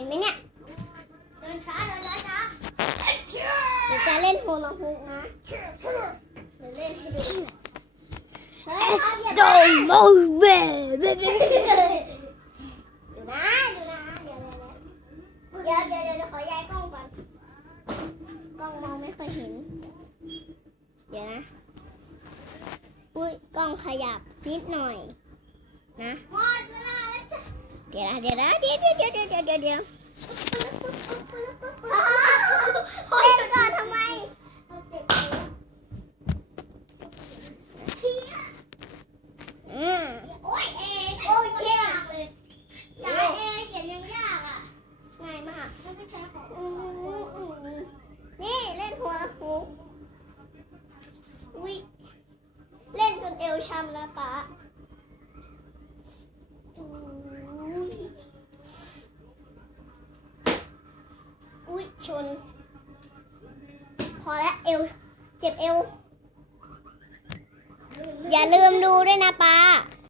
ห็นไหมเนี่ย เดินช้าเดินช้าช้าเะจะเล่นโฮมาฮุกนะเดี๋ล่นให้ดูเฮ้ยโดโมเบเบเบดูนะดูนะเดี๋ยวเดี๋ยวเดี๋ยวขอย้ายกล้องก่อน กล้องมองไม่ค่อยเห็น เดี๋ยวนะ อุ้ยกล้องขยับนิดหน่อย นะหมดเวลาแล้วจ้ะเดี๋ยวนะเดี๋ยวนะเดี๋ยเดี๋ยวเดี๋ยว ดี๋ยวเดี๋ยวเดี๋ยวเล่นก่อนทำไมอืมโอ้ยเอโอ้ยเชี่ยเลยจ่ายเอเขียนยังยากอะง่ายมากไม่ใช่ของนี่เล่นหัวหูวิเล่นจนเอวช้ำแล้วป๊าอุ๊ยอุ้ยช น พอแล้วเอว เจ็บเอว อย่าลืมดูด้วยนะป้า